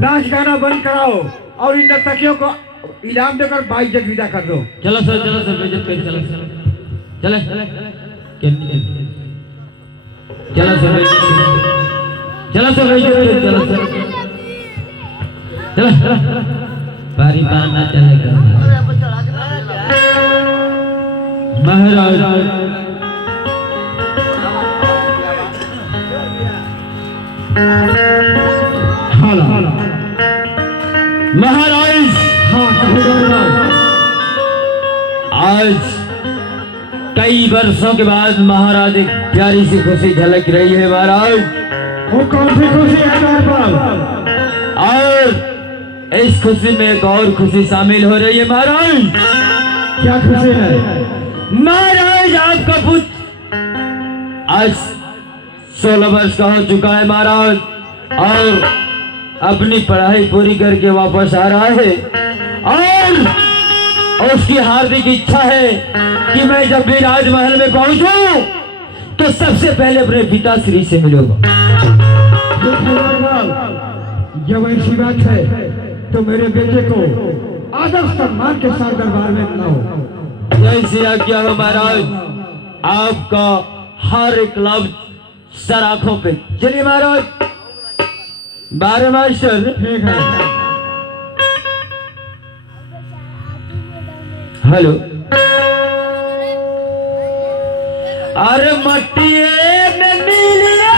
नाच गाना बंद कराओ और इन नर्तकियों को इनाम देकर 22 जग विदा कर दो। चलो सर बेइज्जत कर चलो चले चलो सर चलो बारी बाना चलेगा महाराज महाराज आज कई वर्षों के बाद महाराज एक प्यारी सी खुशी झलक रही है महाराज। वो कौन सी खुशी है महाराज? और इस खुशी में एक और खुशी शामिल हो रही है महाराज। क्या खुशी है महाराज? आपका पुत्र आज 16 वर्ष का हो चुका है महाराज और अपनी पढ़ाई पूरी करके वापस आ रहा है और उसकी हार्दिक इच्छा है कि मैं जब भी राजमहल में पहुंचूं तो सबसे पहले अपने पिताश्री से मिलूंगा। जब ऐसी बात है तो मेरे बेटे को आदर सम्मान के साथ दरबार में बुलाओ। जैसी आज्ञा हो महाराज। आपका हर एक लफ्ज सर आंखों पे। चलिए महाराज। 12 मास्टर। ठीक है। हेलो। अरे मट्टिए में मिलिया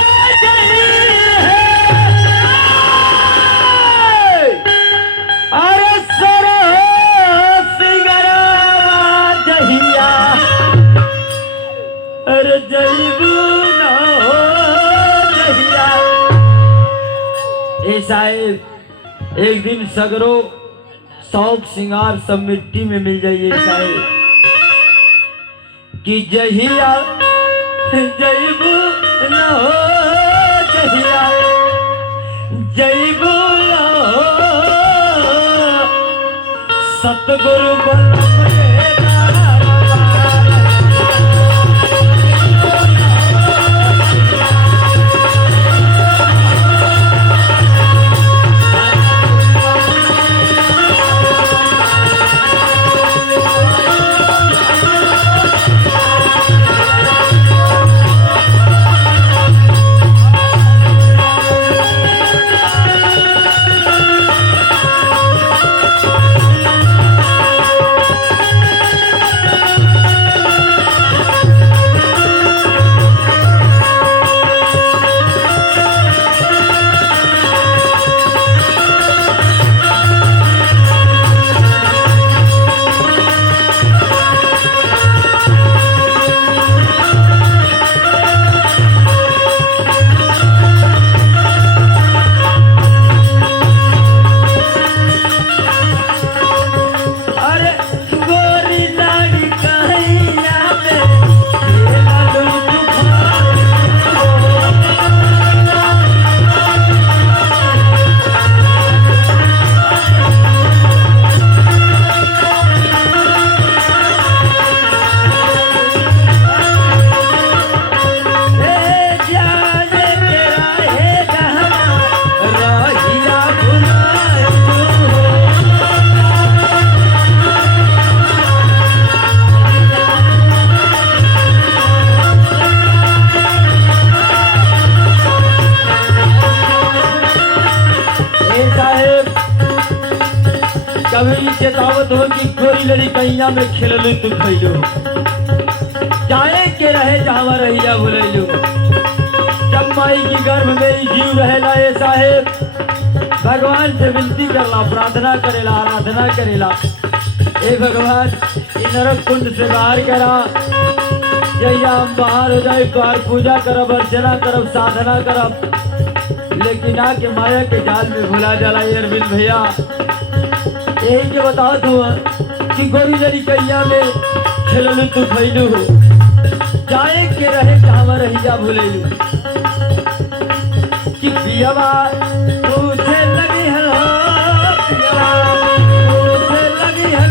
अरे सरो सिंगरा जहिया अरे जईबू ना हो जहिया। ए साहेब एक दिन सगरो शौक सिंगार सब मिट्टी में मिल जाइए साहेब कि जहिया जईबू न हो जहिया जईबू न हो सतगुरु बन कभी चेतावत हो कि थोड़ी लड़ी कैया में खेललू तू खैलो जाए के रहे जहाँ रहिया भुलैलू। जब माई की गर्भ में ही जीव रहेला ये साहेब भगवान से विनती करला प्रार्थना करेला आराधना करेला ए भगवान नरक कुंड से बाहर करा जहिया हम बाहर हो जाए तो पूजा करब अर्चना करब साधना करब लेकिन आके माया के जाल में भुला जाला अरविंद भैया। यही के बताओ तू कि गोरी लड़ी कैया में खेललू तू खैलू हो जाए के रहे कहाँ रहिया भुलैलू कि पियवा तुझे लगी है तुझे लगी है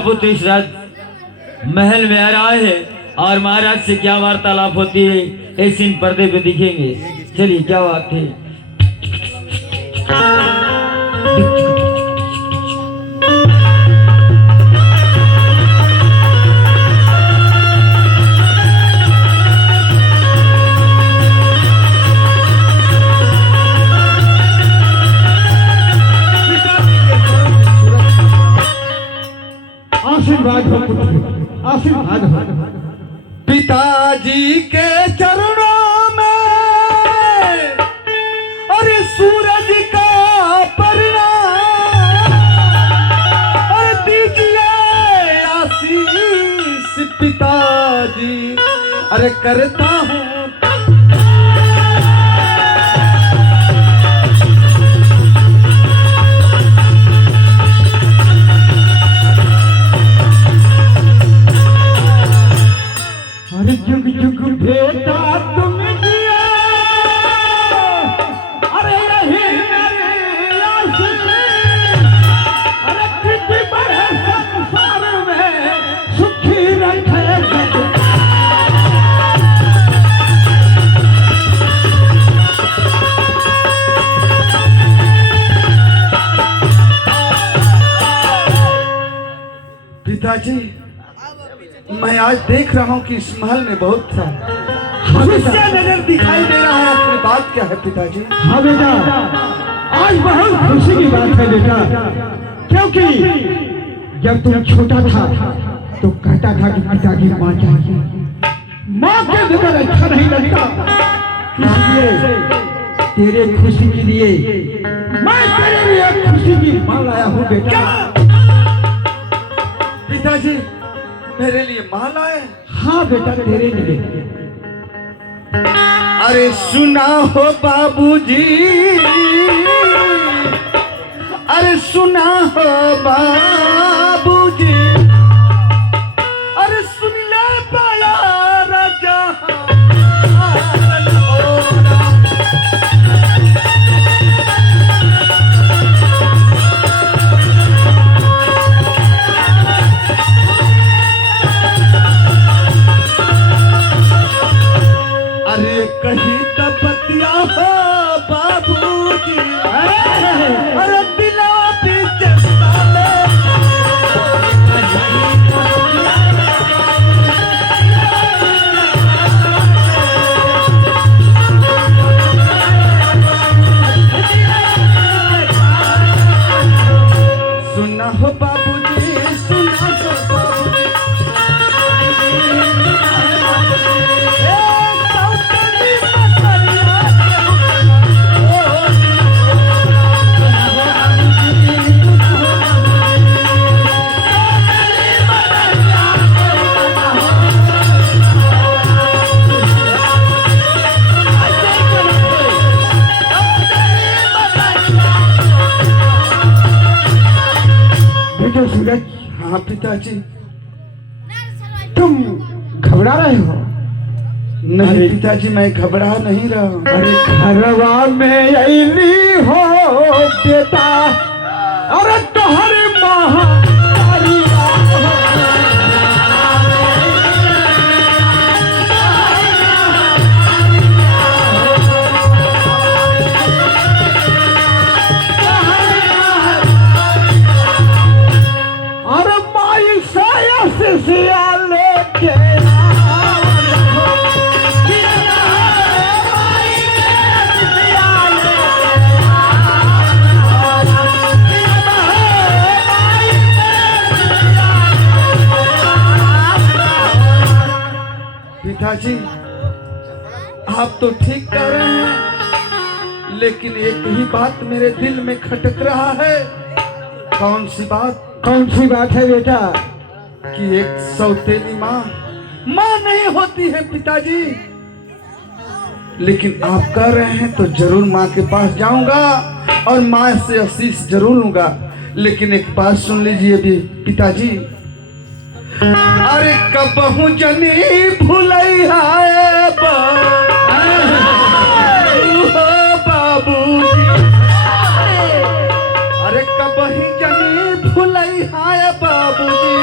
पुत्र इस रात महल में आ रहा है और महाराज से क्या वार्तालाप होती है ऐसे इन पर्दे पे दिखेंगे। चलिए क्या बात है। आशीर्वाद हो पुत्र, आशीर्वाद हो। पिताजी के चरणों में अरे सूरज का परिणाम अरे दीजिए आशीष पिताजी अरे करता हूँ। अरे जुग जुग बेटा तुम जियो, अरे यही मेरी आशीष, अरे कृति बढ़े संसार में सुखी रखे जग। पिताजी मैं आज देख रहा हूँ कि इस महल में बहुत सा हमेशा नजर दिखाई दे रहा है। आखिर बात क्या है पिताजी? हाँ बेटा, आज बहुत खुशी की बात है बेटा, क्योंकि जब तुम छोटा था तो कहता था कि पिताजी माँ चाहिए, माँ के बगैर अच्छा नहीं लगता, इसलिए तेरे खुशी के लिए मैं तेरे लिए खुशी की माँ लाया हूँ बेटा। पिताजी मेरे लिए माल आए? हाँ बेटा तेरे लिए। अरे सुना हो बाबूजी, अरे सुना हो बाबूजी, अरे सुन ले पाया राजा अरे कहीं तपतिया हो बाबूजी, अरे दिला पीछे साले सुना हो बाबूजी, सुना हो बाबूजी, बेटा सूरज, हाँ पिताजी। तुम घबरा रहे हो? नहीं पिताजी मैं घबरा नहीं रहा हूँ। अरे घरवा में अली हो बेटा, अरे तोहरी अरे माई साया से सिया लेके पिताजी आप तो ठीक कह रहे हैं, लेकिन एक ही बात मेरे दिल में खटक रहा है। कौन सी बात? कौन सी बात है बेटा? कि एक सौतेली माँ माँ नहीं होती है पिताजी, लेकिन आप कह रहे हैं तो जरूर माँ के पास जाऊंगा और माँ से आशीष जरूर लूंगा। लेकिन एक बात सुन लीजिए भी पिताजी, अरे कबहू जनी भूलई है बाबूजी, अरे कबही जनी भूलई है बाबूजी,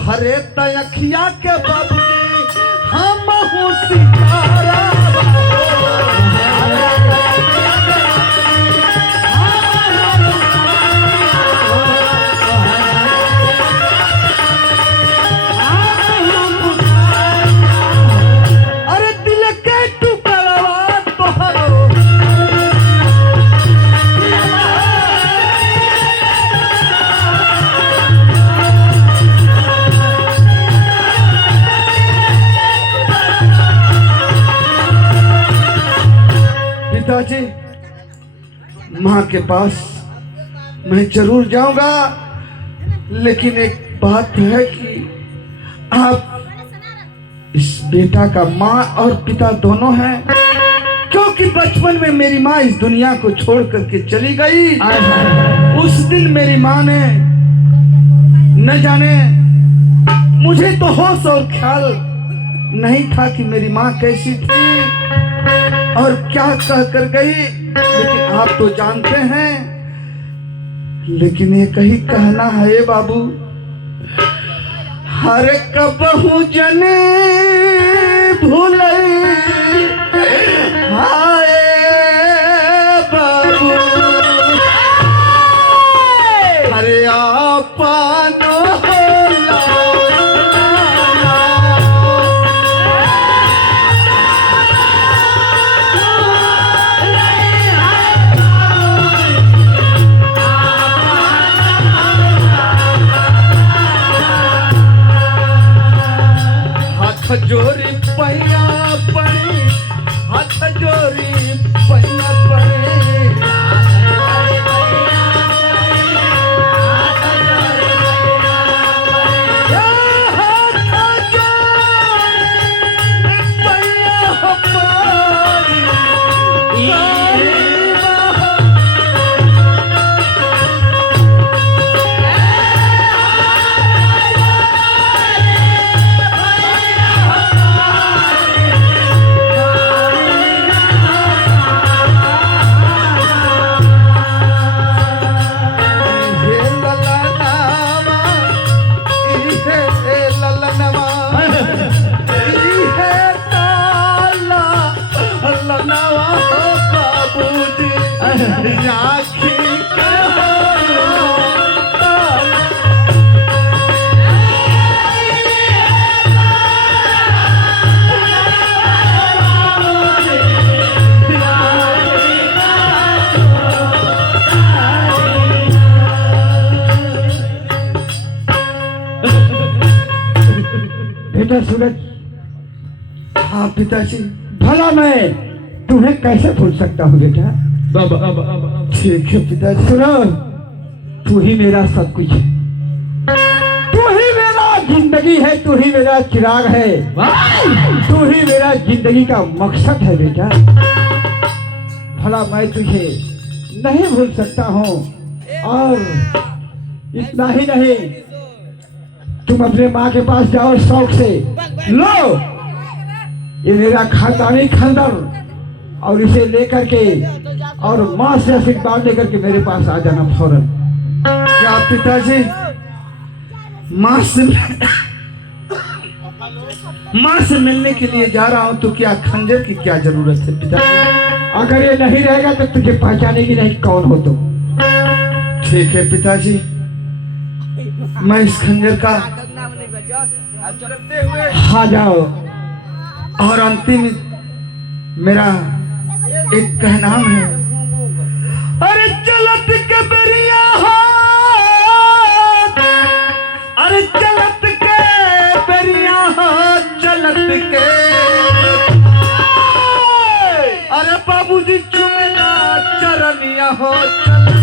तोहरे तयखिया के बाबूजी हम हूँ सितारा अरे दिल के टुकड़वा तोहरो पिताजी माँ के पास मैं जरूर जाऊंगा, लेकिन एक बात है कि आप इस बेटा का माँ और पिता दोनों हैं, क्योंकि बचपन में मेरी माँ इस दुनिया को छोड़ करके चली गई। उस दिन मेरी माँ ने न जाने, मुझे तो होश और ख्याल नहीं था कि मेरी माँ कैसी थी और क्या कह कर गई, लेकिन आप तो जानते हैं। लेकिन ये कहीं कहना है बाबू, हर कबहू जने भूले हाय बाबू, अरे आपन होला जोरी पैया पड़े, हाथ जोरी पैया पड़े, बेटा सूरज, हाँ पिताजी। भला मैं तुम्हें कैसे भूल सकता हूँ बेटा। ठीक है पिताजी। सुनो, तू ही मेरा सब कुछ है, तू ही मेरा जिंदगी है, तू ही मेरा चिराग है, तू ही मेरा जिंदगी का मकसद है बेटा। भला मैं तुझे नहीं भूल सकता हूँ। और इतना ही नहीं, तुम अपने माँ के पास जाओ शौक से, लो ये मेरा खानदानी खंडर, और इसे लेकर के और माँ से आशीर्वाद लेकर के मेरे पास आ जाना फौरन। क्या पिताजी, माँ से मिलने के लिए जा रहा हूँ, तो क्या खंजर की क्या जरूरत है पिताजी? अगर ये नहीं रहेगा तो तुझे पहचाने की नहीं कौन हो तुम। ठीक है पिताजी, मैं इस खंजर का हाँ जाओ। और अंतिम मेरा एक कहनाम है, अरे चलत के बेरिया हाथ, अरे चलत के बेरिया हाथ, चलत के, अरे बाबूजी चुमना चरनिया हो चल